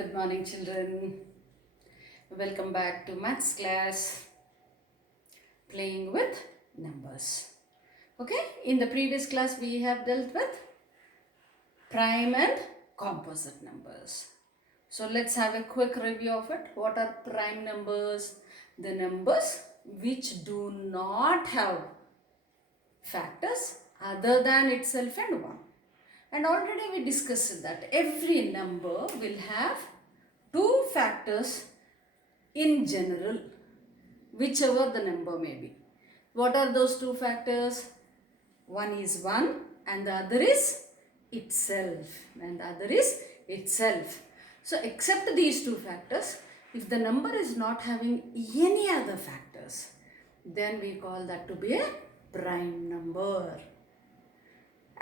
Good morning, children. Welcome back to maths class, playing with numbers. Okay, in the previous class we have dealt with prime and composite numbers. So let's have a quick review of it. What are prime numbers? The numbers which do not have factors other than itself and 1. And already we discussed that every number will have two factors in general, whichever the number may be. What are those two factors? One is 1 and the other is itself. So except these two factors, if the number is not having any other factors, then we call that to be a prime number.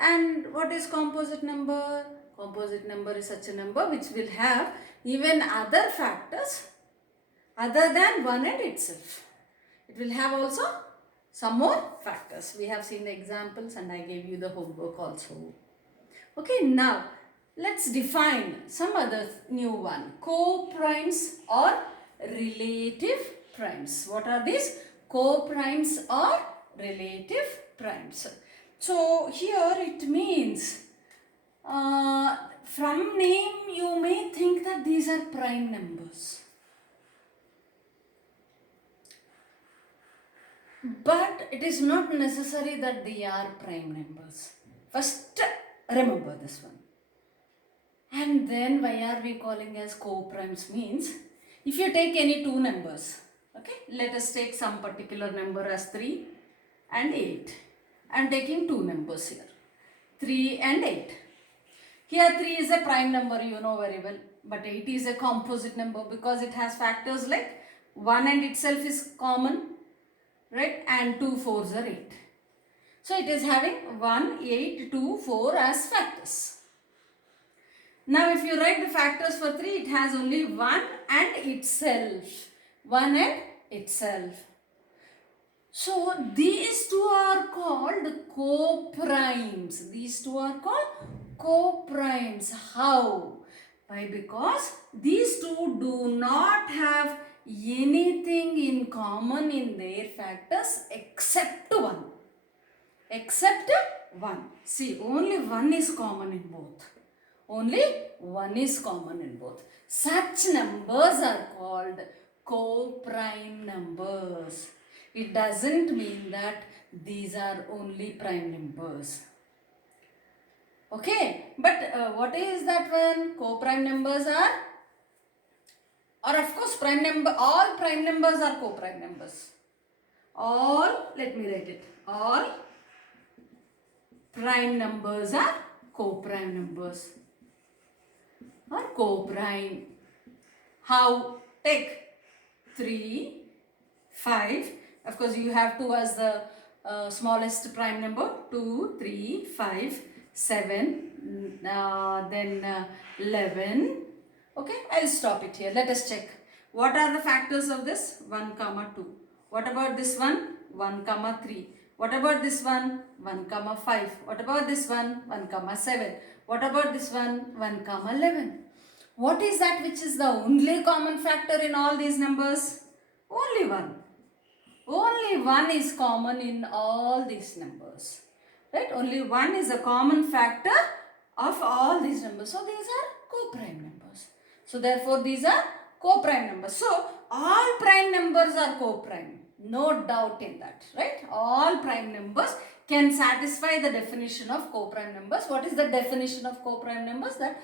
And what is composite number? Composite number is such a number which will have even other factors other than 1 and itself. It will have also some more factors. We have seen the examples and I gave you the homework also. Okay, now let's define some other new one. Co-primes or relative primes. What are these? Co-primes or relative primes. So here it means, from name you may think that these are prime numbers. But it is not necessary that they are prime numbers. First, remember this one. And then why are we calling as co-primes means, if you take any two numbers, okay, let us take some particular number as 3 and 8. I am taking two numbers here, 3 and 8. Here 3 is a prime number, you know very well, but 8 is a composite number because it has factors like 1 and itself is common, right, and 2 4s are 8. So it is having 1, 8, 2, 4 as factors. Now if you write the factors for 3, it has only 1 and itself. 1 and itself. So these two are called co-primes. These two are called co-primes. How? Why? Because these two do not have anything in common in their factors except 1. Except 1. See, only 1 is common in both. Only 1 is common in both. Such numbers are called co-prime numbers. It doesn't mean that these are only prime numbers. Okay, but what is that one? Co-prime numbers are, or of course prime number, all prime numbers are co-prime numbers. All, let me write it, all prime numbers are co-prime numbers or co-prime. How? Take 3, 5. Of course, you have 2 as the smallest prime number. 2, 3, 5, 7, then 11. Okay, I'll stop it here. Let us check. What are the factors of this? 1, 2. What about this one? 1, 3. What about this one? 1, 5. What about this one? 1, 7. What about this one? 1, 11. What is that which is the only common factor in all these numbers? Only 1. Only 1 is common in all these numbers. Right? Only 1 is a common factor of all these numbers. So these are co-prime numbers. So therefore these are co-prime numbers. So all prime numbers are co-prime. No doubt in that. Right? All prime numbers can satisfy the definition of co-prime numbers. What is the definition of co-prime numbers? That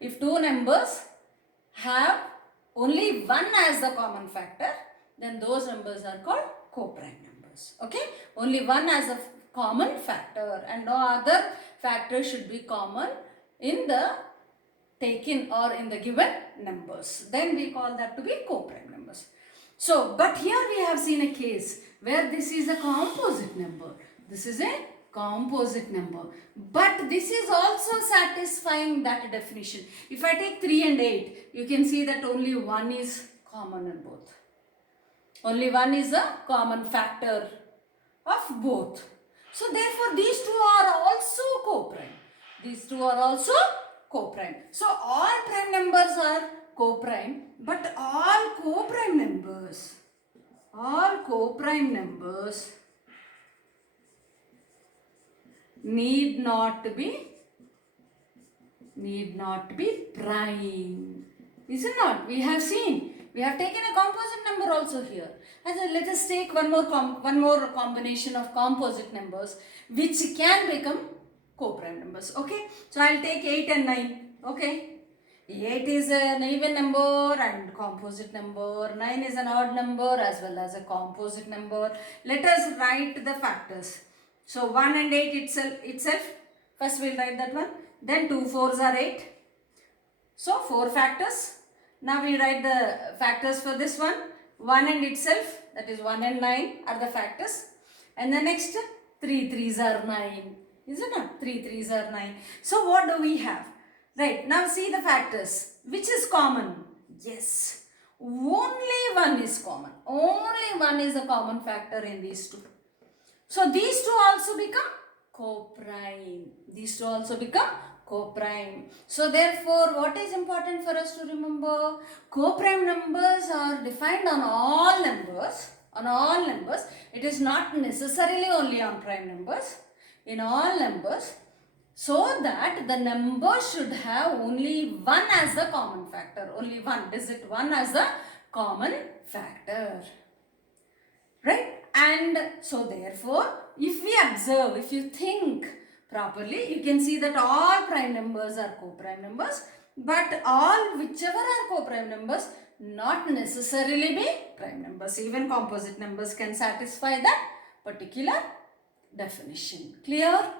if two numbers have only 1 as the common factor, then those numbers are called co-prime numbers. Okay? Only 1 as a common factor and no other factor should be common in the taken or in the given numbers. Then we call that to be co-prime numbers. So, but here we have seen a case where this is a composite number. This is a composite number. But this is also satisfying that definition. If I take 3 and 8, you can see that only 1 is common in both. Only 1 is a common factor of both. So therefore these two are also co-prime. These two are also co-prime. So all prime numbers are co-prime, but all co-prime numbers need not be prime. Is it not? We have seen. We have taken a composite number also here. And so let us take one more combination of composite numbers which can become co-prime numbers. Okay. So I'll take 8 and 9. Okay. 8 is an even number and composite number. 9 is an odd number as well as a composite number. Let us write the factors. So 1 and 8 itself. First we'll write that one. Then 2 4s are 8. So 4 factors. Now we write the factors for this one. 1 and itself, that is 1 and 9 are the factors. And the next 3 3s are 9. Is it not? 3 3s are 9. So what do we have? Right, now see the factors. Which is common? Yes. Only one is common. Only one is a common factor in these two. So these two also become co-prime. These two also become co-prime. So therefore, what is important for us to remember? Co-prime numbers are defined on all numbers. On all numbers. It is not necessarily only on prime numbers. In all numbers. So that the number should have only one as the common factor. Only one digit, one as the common factor. Right? And so therefore, if we observe, if you think properly, you can see that all prime numbers are co-prime numbers, but all whichever are co-prime numbers not necessarily be prime numbers. Even composite numbers can satisfy that particular definition. Clear?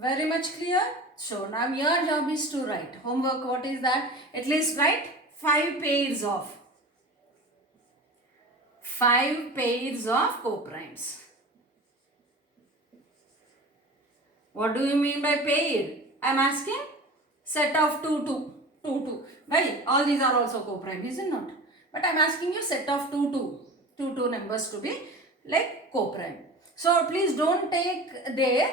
Very much clear? So now your job is to write. Homework, what is that? At least write 5 pairs of co-primes. What do you mean by pair? I am asking set of 2, 2, 2, 2. Why? All these are also co-prime, is it not? But I am asking you set of 2, 2 numbers to be like co-prime. So please don't take there,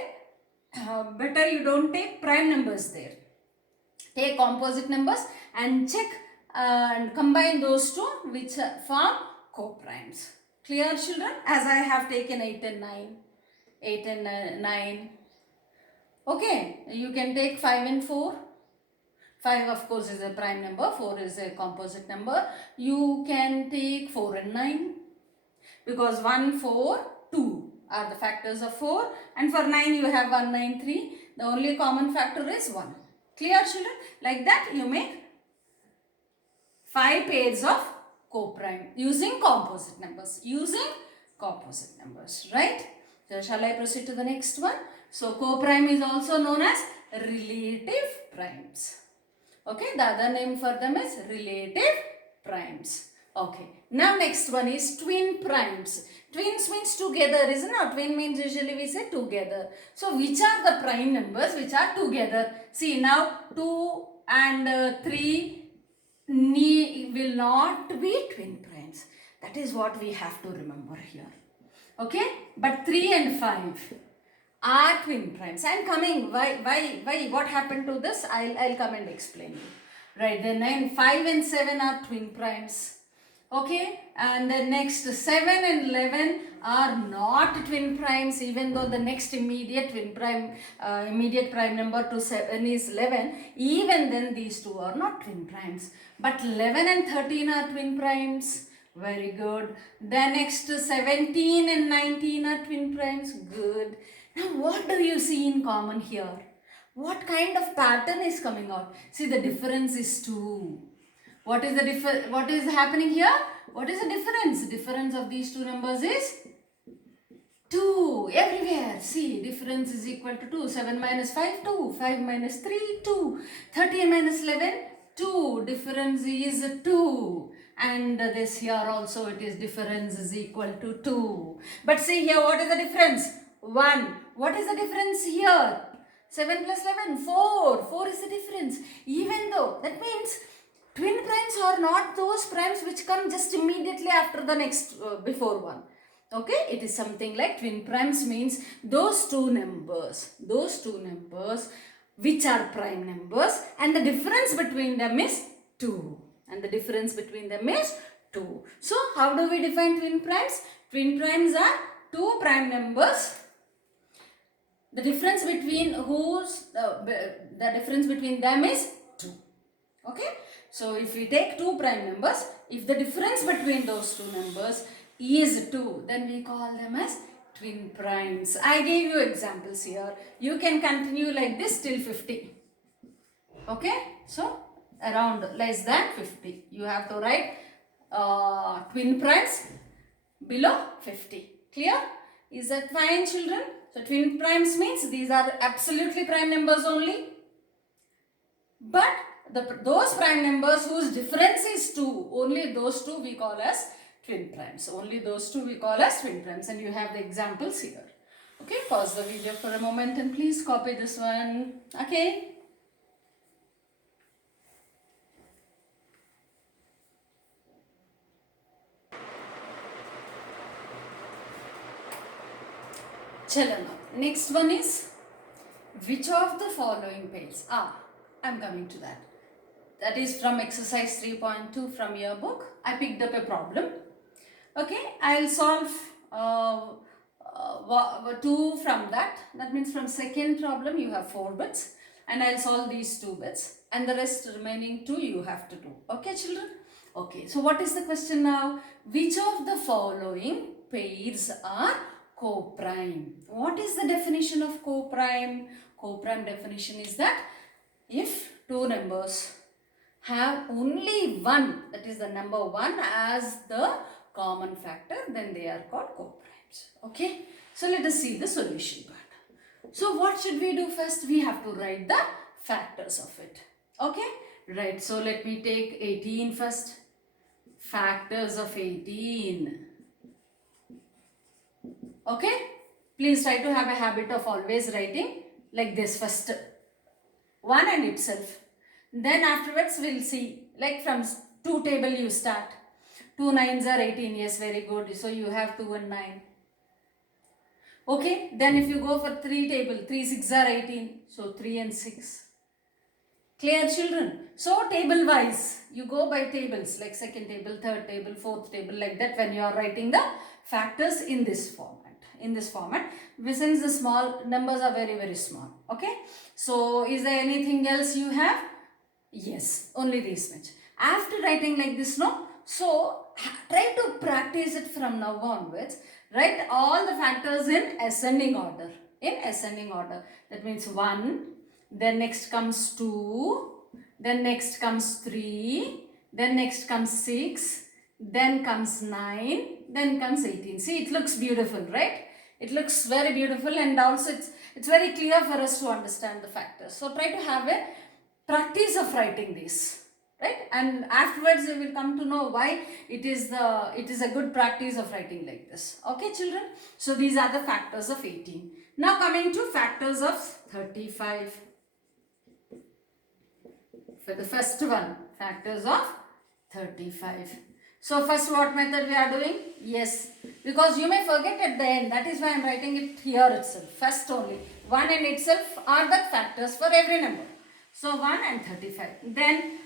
better you don't take prime numbers there. Take composite numbers and check and combine those two which form co-primes. Clear, children? As I have taken 8 and 9. 8 and 9. Okay, you can take 5 and 4. 5 of course is a prime number, 4 is a composite number. You can take 4 and 9 because 1, 4, 2 are the factors of 4 and for 9 you have 1, 9, 3. The only common factor is 1. Clear, children? Like that you make 5 pairs of co-prime using composite numbers. Right? So shall I proceed to the next one? So co-prime is also known as relative primes. Okay, the other name for them is relative primes. Okay, now next one is twin primes. Twins means together, isn't it? Twin means usually we say together. So which are the prime numbers which are together? See now 2 and 3 will not be twin primes. That is what we have to remember here. Okay, but 3 and 5 are twin primes. I am coming. Why? What happened to this? I'll come and explain you. Right, then 5 and 7 are twin primes. Okay, and the next 7 and 11 are not twin primes, even though the next immediate prime number to 7 is 11. Even then these two are not twin primes. But 11 and 13 are twin primes. Very good. The next 17 and 19 are twin primes. Good. Now what do you see in common here? What kind of pattern is coming out? See, the difference is 2. What is happening here? What is the difference? Difference of these two numbers is 2. Everywhere. See, difference is equal to 2. 7 minus 5, 2. 5 minus 3, 2. 13 minus 11, 2. Difference is 2. And this here also it is difference is equal to 2. But see here, what is the difference? 1. What is the difference here? 7 plus 11, 4. 4 is the difference. Even though, that means twin primes are not those primes which come just immediately after the next, before one. Okay, it is something like twin primes means those two numbers which are prime numbers and the difference between them is 2. and the difference between them is 2. So how do we define twin primes? Twin primes are two prime numbers. The difference between the difference between them is 2. Okay. So if we take two prime numbers, if the difference between those two numbers is 2, then we call them as twin primes. I gave you examples here. You can continue like this till 50. Okay. So around less than 50. You have to write twin primes below 50. Clear? Is that fine, children? So twin primes means these are absolutely prime numbers only. But those prime numbers whose difference is 2, only those two we call as twin primes. Only those two we call as twin primes, and you have the examples here. Okay, pause the video for a moment and please copy this one. Okay. Chalo now. Next one is, which of the following pairs? I'm coming to that. That is from exercise 3.2 from your book. I picked up a problem. Okay, I'll solve 2 from that. That means from second problem you have 4 bits. And I'll solve these 2 bits. And the rest remaining 2 you have to do. Okay, children? Okay, so what is the question now? Which of the following pairs are co-prime? What is the definition of co-prime? Co-prime definition is that if two numbers have only one, that is the number 1 as the common factor, then they are called co-primes. Okay, so let us see the solution part. So what should we do first? We have to write the factors of it. Okay, right. So let me take 18 first. Factors of 18. Okay, please try to have a habit of always writing like this first. 1 and itself. Then afterwards we'll see, like from 2 table you start. 2 9s are 18. Yes, very good. So you have 2 and 9. Okay, then if you go for 3 table, 3 6 are 18. So 3 and 6. Clear, children? So table wise, you go by tables like second table, third table, fourth table, like that when you are writing the factors in this format. Since the small numbers are very, very small. Okay, so is there anything else you have? Yes, only this much. After writing like this, no? So try to practice it from now onwards. Write all the factors in ascending order. That means 1, then next comes 2, then next comes 3, then next comes 6, then comes 9, then comes 18. See, it looks beautiful, right? It looks very beautiful, and also it's very clear for us to understand the factors. So try to have a practice of writing this, right? And afterwards you will come to know why it is a good practice of writing like this. Okay, children? So these are the factors of 18. Now coming to factors of 35. For the first one, factors of 35. So first what method we are doing? Yes, because you may forget at the end. That is why I am writing it here itself. First only. 1 and itself are the factors for every number. So 1 and 35. Then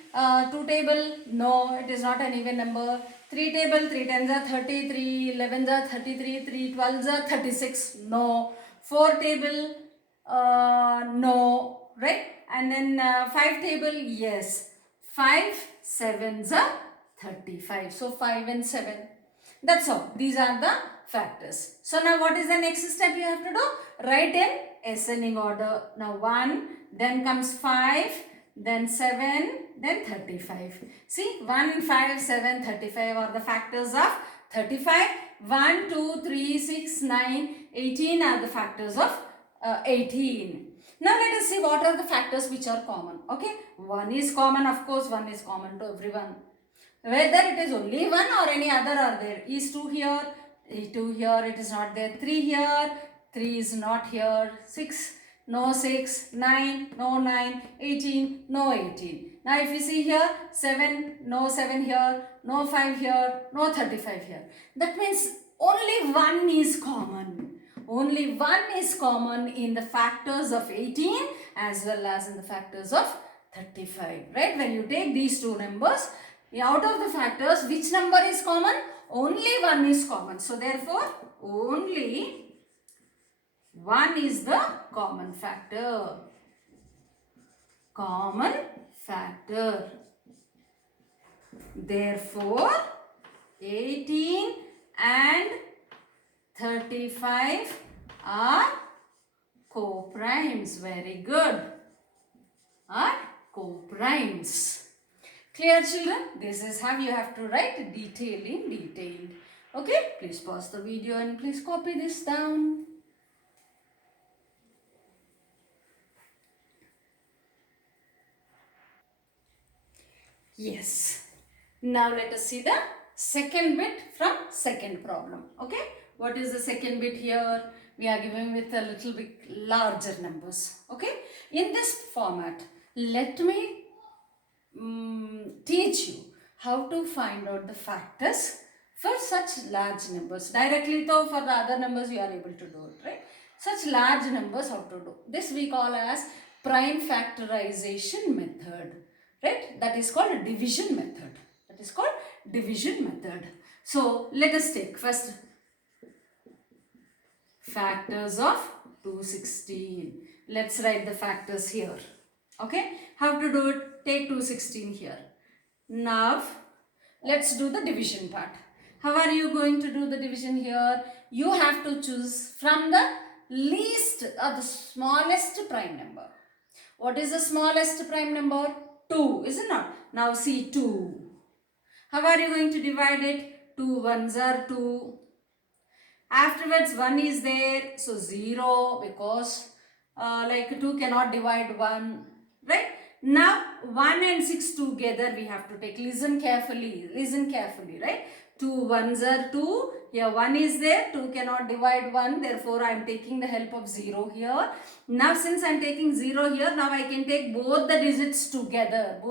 2 table, no, it is not an even number. 3 table, 3 tens are 30, 3 11s are 33, 3 12s are 36, no. 4 table, no, right? And then 5 table, yes. 5 7s are 35. So 5 and 7. That's all. These are the factors. So now what is the next step you have to do? Write in ascending order. Now 1, then comes 5, then 7, then 35. See, 1, 5, 7, 35 are the factors of 35. 1, 2, 3, 6, 9, 18 are the factors of 18. Now let us see what are the factors which are common. Okay, 1 is common, of course, 1 is common to everyone. Whether it is only 1 or any other are there. Is 2 here, 2 here, it is not there. 3 here, 3 is not here. 6, no 6, 9, no 9, 18, no 18. Now if you see here, 7, no 7 here, no 5 here, no 35 here. That means only 1 is common. Only 1 is common in the factors of 18 as well as in the factors of 35. Right? When you take these two numbers, out of the factors, which number is common? Only 1 is common. So therefore, only 1 is the common factor. Common factor. Therefore, 18 and 35 are co-primes. Very good. Are co-primes. Clear, children? This is how you have to write detail in detailed. Okay, please pause the video and please copy this down. Yes. Now let us see the second bit from second problem. Okay, what is the second bit here? We are given with a little bit larger numbers. Okay, in this format, let me teach you how to find out the factors for such large numbers. Directly though, for the other numbers you are able to do it, right? Such large numbers, how to do. This we call as prime factorization method, right? That is called a division method. That is called division method. So let us take first factors of 216. Let's write the factors here. Okay, how to do it? Take 216 here. Now, let's do the division part. How are you going to do the division here? You have to choose from the least or the smallest prime number. What is the smallest prime number? 2, isn't it? Now see 2. How are you going to divide it? 2 ones are 2. Afterwards 1 is there, so 0, because like 2 cannot divide 1, right? Now 1 and 6 together we have to take. Listen carefully, right? 2 ones are 2, here 1 is there, 2 cannot divide 1, therefore I am taking the help of 0 here. Now since I am taking 0 here, now I can take both the digits together,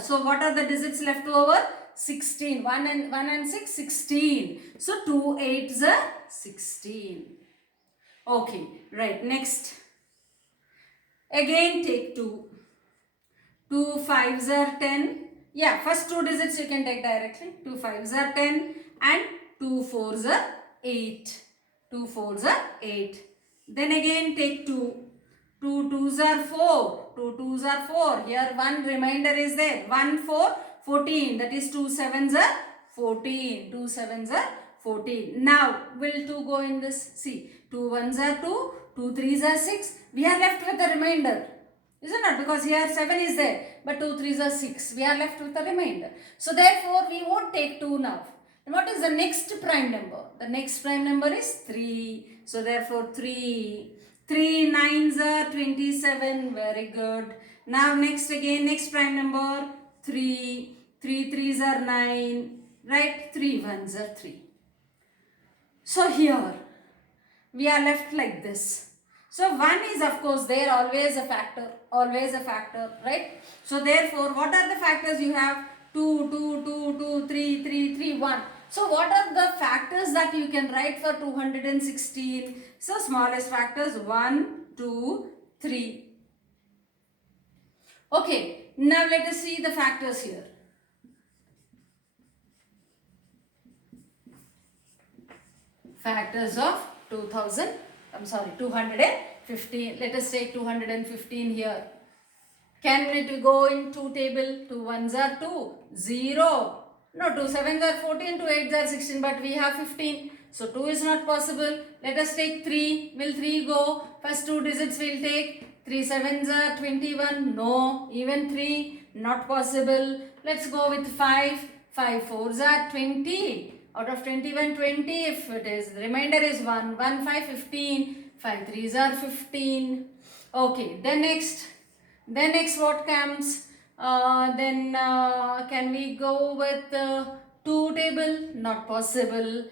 So what are the digits left over? 16. 1 and 6, 16. So 2 8s are 16. Okay, right. Next. Again take 2. 2 5s are 10. Yeah, first 2 digits you can take directly. 2 5s are 10 and 2 4s are 8. 2 4s are 8. Then again take 2. 2 2s are 4. 2 2s are 4. Here one remainder is there. 1 4 14. That is 2 7s are 14. 2 7s are 14. Now will 2 go in this? See, 2 1s are 2. 2 3s are 6. We are left with the remainder. Isn't it? Because here 7 is there. But 2 3s are 6. We are left with the remainder. So therefore we won't take 2 now. And what is the next prime number? The next prime number is 3. So therefore 3. 3 9s are 27. Very good. Now next prime number 3. 3 3s are 9. Right? 3 1s are 3. So here we are left like this. So 1 is of course there, always a factor, right? So therefore what are the factors you have? 2, 2, 2, 2, 3, 3, 3, 1. So what are the factors that you can write for 216? So smallest factors 1, 2, 3. Okay, now let us see the factors here. Factors of 215. Let us take 215 here. Can it go in 2 table? 2 1s are 2, 0. No, 2 7s are 14, 2 8s are 16, but we have 15. So 2 is not possible. Let us take 3. Will 3 go? First 2 digits we'll take. 3 7s are 21. No, even 3 not possible. Let's go with 5. 5 4s are 20. Out of 21, 20, if it is, the remainder is 1. 1 5 15. 5 3s are 15. Okay, then next what comes? Can we go with 2 table? Not possible.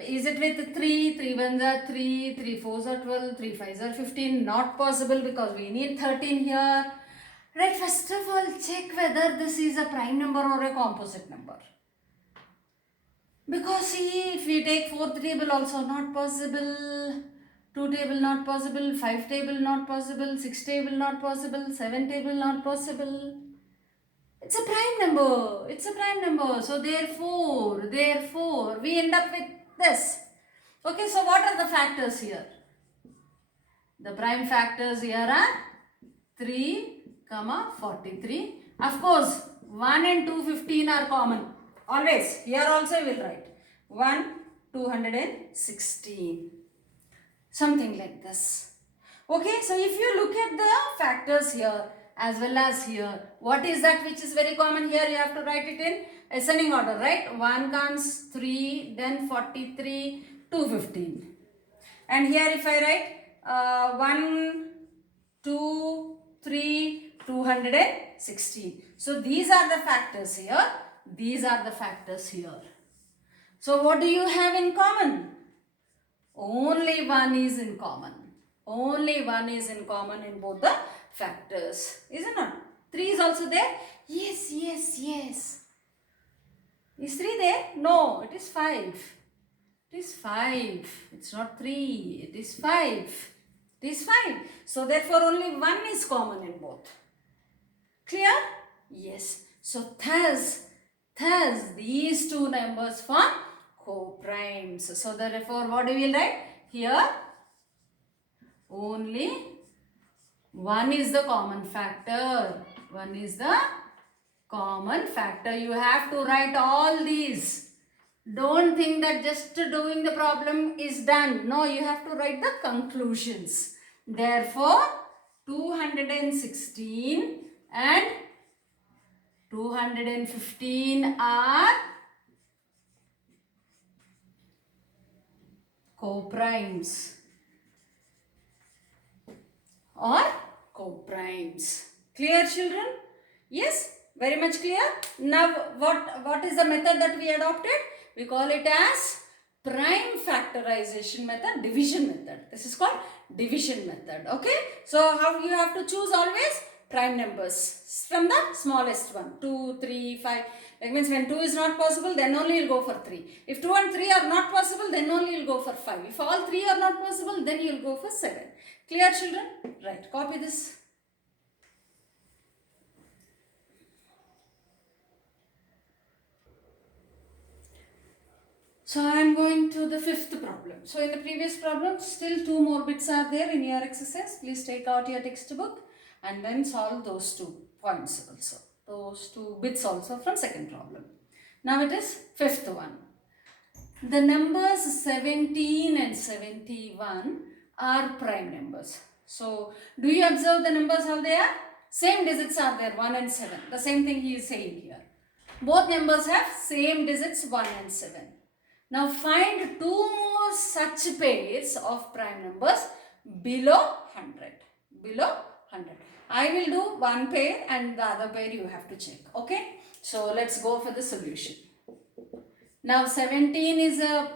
Is it with 3? 3 1s are 3, 3 4s are 12, 3 5s are 15. Not possible because we need 13 here. Right, first of all check whether this is a prime number or a composite number. Because see, if we take 4th table also not possible, 2 table not possible, 5 table not possible, 6 table not possible, 7 table not possible. It's a prime number. It's a prime number. So therefore, we end up with this. Okay, so what are the factors here? The prime factors here are 3, 43. Of course, 1 and 215 are common. Always. Here also I will write 1, 216. Something like this. Okay, so if you look at the factors here as well as here, what is that which is very common here? You have to write it in ascending order, right? 1 comes 3, then 43, 215. And here if I write 1, 2, 3, 216. So these are the factors here. These are the factors here. So what do you have in common? Only one is in common. Only one is in common in both the factors. Isn't it? 3 is also there? Yes, yes, yes. Is 3 there? No, it is 5. It is 5. It's not 3. It is 5. It is 5. So therefore only one is common in both. Clear? Yes. So thus these two numbers form co-primes. So therefore what do we write? Here only one is the common factor. One is the common factor. You have to write all these. Don't think that just doing the problem is done. No, you have to write the conclusions. Therefore, 216 and 215 are co-primes or co-primes. Clear, children? Yes, very much clear. Now, what is the method that we adopted? We call it as prime factorization method, division method. This is called division method. Okay. So, how you have to choose always? Prime numbers from the smallest one. 2, 3, 5. That means when 2 is not possible, then only you'll go for 3. If 2 and 3 are not possible, then only you'll go for 5. If all 3 are not possible, then you'll go for 7. Clear, children? Right. Copy this. So I am going to the fifth problem. So in the previous problem, still 2 more bits are there in your exercise. Please take out your textbook and then solve those 2 points also. Those 2 bits also from second problem. Now it is fifth one. The numbers 17 and 71 are prime numbers. So do you observe the numbers how they are? Same digits are there, 1 and 7. The same thing he is saying here. Both numbers have same digits 1 and 7. Now find 2 more such pairs of prime numbers below 100. Below 100. I will do one pair and the other pair you have to check. Okay. So let's go for the solution. Now 17 is a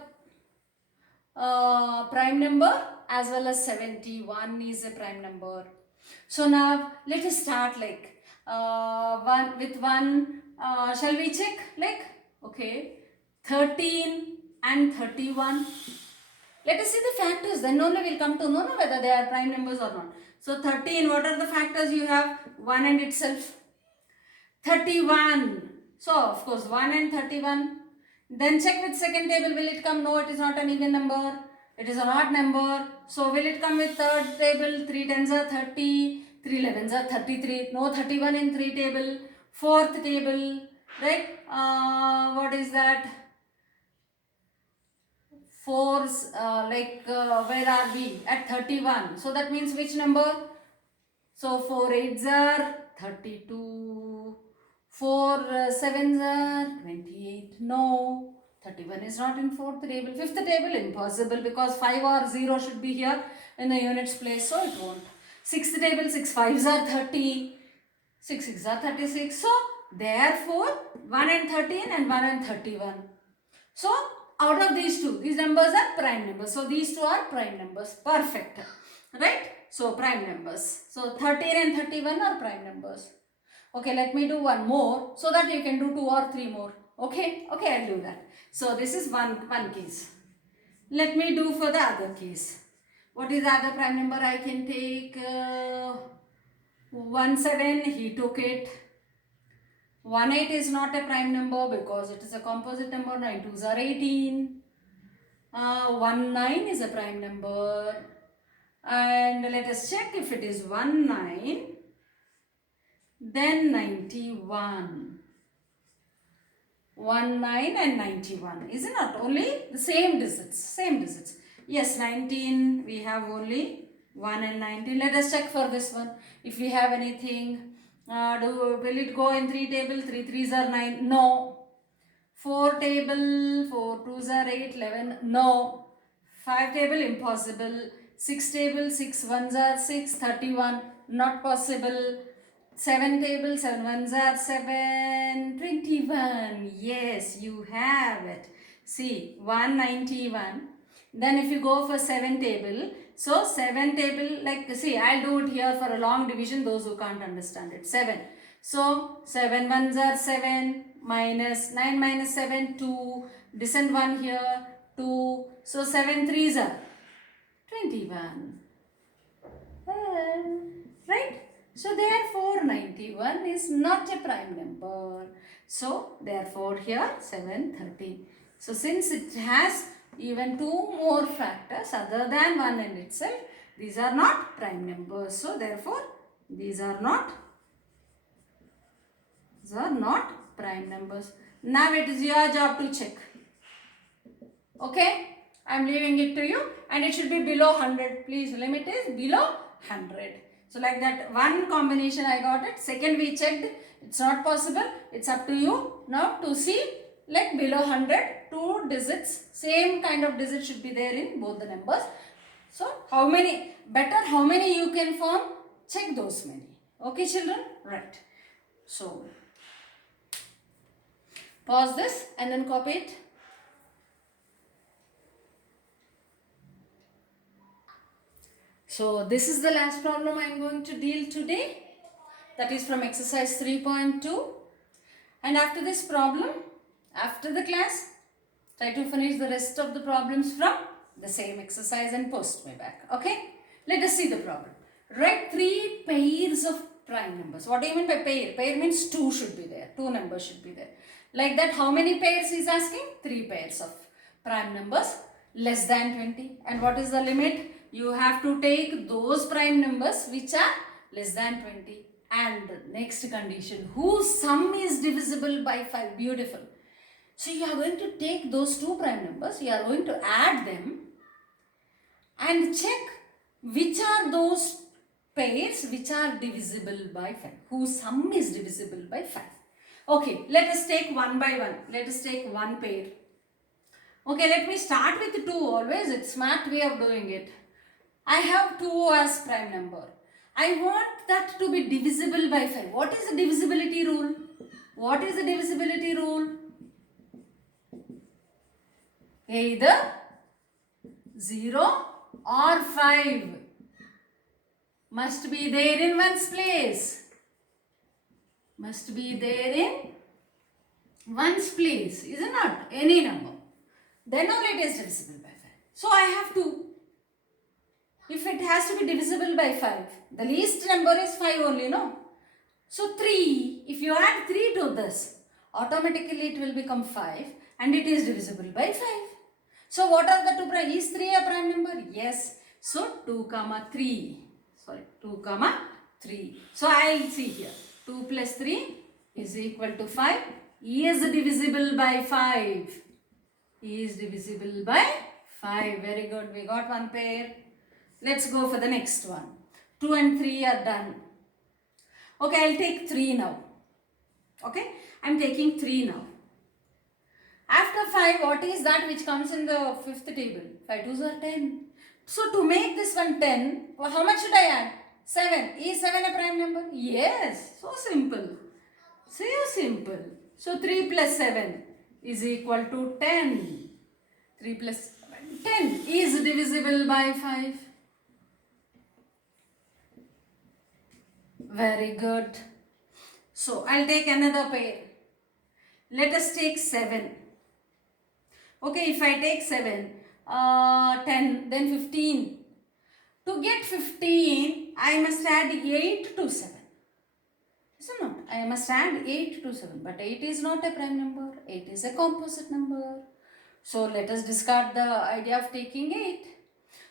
prime number as well as 71 is a prime number. So now let us start like one. Shall we check like okay 13 and 31. Let us see the factors, then only we will come to know whether they are prime numbers or not. So 13, what are the factors you have? 1 and itself. 31. So of course 1 and 31. Then check with second table, will it come? No, it is not an even number. It is an odd number. So will it come with third table? 3 tens are 30, 3 11s are 33. No 31 in 3 table. Fourth table, right? What is that? 4s, where are we? At 31. So that means which number? So 4 8s are 32. 4 7s are 28. No. 31 is not in fourth table. Fifth table impossible because 5 or 0 should be here in the units place. So it won't. Sixth table 6 5s are 30. 6 6s are 36. So therefore 1 and 13 and 1 and 31. So out of these two, these numbers are prime numbers. So these two are prime numbers. Perfect. Right? So prime numbers. So 13 and 31 are prime numbers. Okay, let me do one more so that you can do 2 or 3 more. Okay? Okay, I'll do that. So this is one case. Let me do for the other case. What is the other prime number I can take? 1 7, he took it. 18 is not a prime number because it is a composite number. 9 twos are 18. 19 is a prime number. And let us check if it is 19, then 91. 19 and 91. Is it not? Only the same digits. Same digits. Yes, 19 we have only 1 and 19. Let us check for this one. If we have anything, will it go in 3 table? 3 threes are 9? No. 4 table, 4 twos are 8, 11? No. 5 table, impossible. 6 table, 6 ones are 6, 31? Not possible. 7 table, 7 ones are 7, 21. Yes, you have it. See, 191. Then if you go for 7 table, so 7 table, like, see, I'll do it here for a long division, those who can't understand it. 7. So, 7 ones are 7, minus 9 minus 7, 2. Descend 1 here, 2. So, 7 threes are 21. Right? So, therefore, 91 is not a prime number. So, therefore, here 713. So, since it has even 2 more factors other than 1 in itself, these are not prime numbers. So, therefore, these are not prime numbers. Now, it is your job to check. Okay? I am leaving it to you, and it should be below 100. Please, limit is below 100. So, like that, one combination I got it. Second we checked. It's not possible. It's up to you now to see like below 100. 2 digits. Same kind of digits should be there in both the numbers. So, how many you can form? Check those many. Okay, children? Right. So, pause this and then copy it. So, this is the last problem I am going to deal today. That is from exercise 3.2. And after this problem, after the class, try to finish the rest of the problems from the same exercise and post me back. Okay? Let us see the problem. Write 3 pairs of prime numbers. What do you mean by pair? Pair means 2 should be there. 2 numbers should be there. Like that, how many pairs is asking? 3 pairs of prime numbers less than 20. And what is the limit? You have to take those prime numbers which are less than 20. And next condition, whose sum is divisible by 5. Beautiful. So you are going to take those 2 prime numbers, you are going to add them and check which are those pairs which are divisible by 5. Whose sum is divisible by 5. Okay, let us take one by one. Let us take one pair. Okay, let me start with 2 always. It's smart way of doing it. I have 2 as prime number. I want that to be divisible by 5. What is the divisibility rule? What is the divisibility rule? Either 0 or 5 must be there in one's place. Must be there in one's place. Is it not? Any number. Then only it is divisible by 5. So I have to. If it has to be divisible by 5, the least number is 5 only, no? So 3, if you add 3 to this, automatically it will become 5 and it is divisible by 5. So what are the 2 prime? Is 3 a prime number? Yes. So 2 comma 3. Sorry, 2 comma 3. So I will see here. 2 plus 3 is equal to 5. Is divisible by 5. Is divisible by 5. Very good. We got one pair. Let's go for the next one. 2 and 3 are done. Okay, I'll take 3 now. Okay, I'm taking 3 now. After 5, what is that which comes in the 5th table? 5 twos are 10. So to make this one 10, well, how much should I add? 7. Is 7 a prime number? Yes. So simple. So simple. So 3 plus 7 is equal to 10. 3 plus 7, 10 is divisible by 5. Very good. So I'll take another pair. Let us take 7. Okay, if I take 7, 10, then 15. To get 15, I must add 8 to 7. Is it not? I I must add 8 to 7. But 8 is not a prime number. 8 is a composite number. So let us discard the idea of taking 8.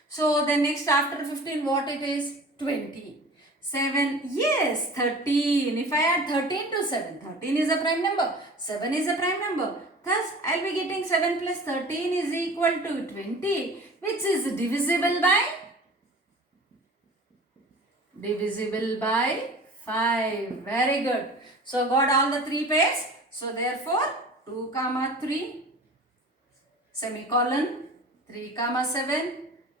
So then next after 15 what it is? 20. 7, yes, 13. If I add 13 to 7, 13 is a prime number. 7 is a prime number. Thus, I will be getting 7 plus 13 is equal to 20, which is divisible by? Divisible by 5. Very good. So, got all the 3 pairs. So, therefore, 2 comma 3, semicolon, 3 comma 7,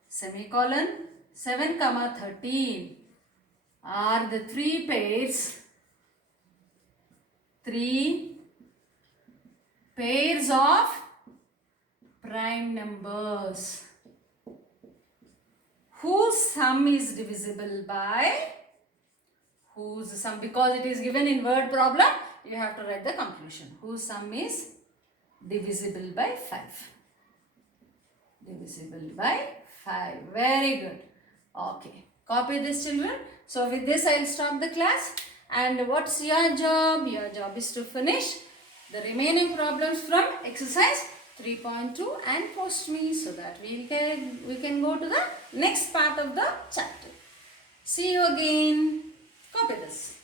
semicolon, 7 comma 13 are the 3 pairs, 3 pairs of prime numbers whose sum is divisible by, whose sum, because it is given in word problem, you have to write the conclusion, whose sum is divisible by 5. Divisible by 5. Very good. Okay. Copy this, children. So with this I will stop the class. And what's your job? Your job is to finish the remaining problems from exercise 3.2 and post me so that we can go to the next part of the chapter. See you again. Copy this.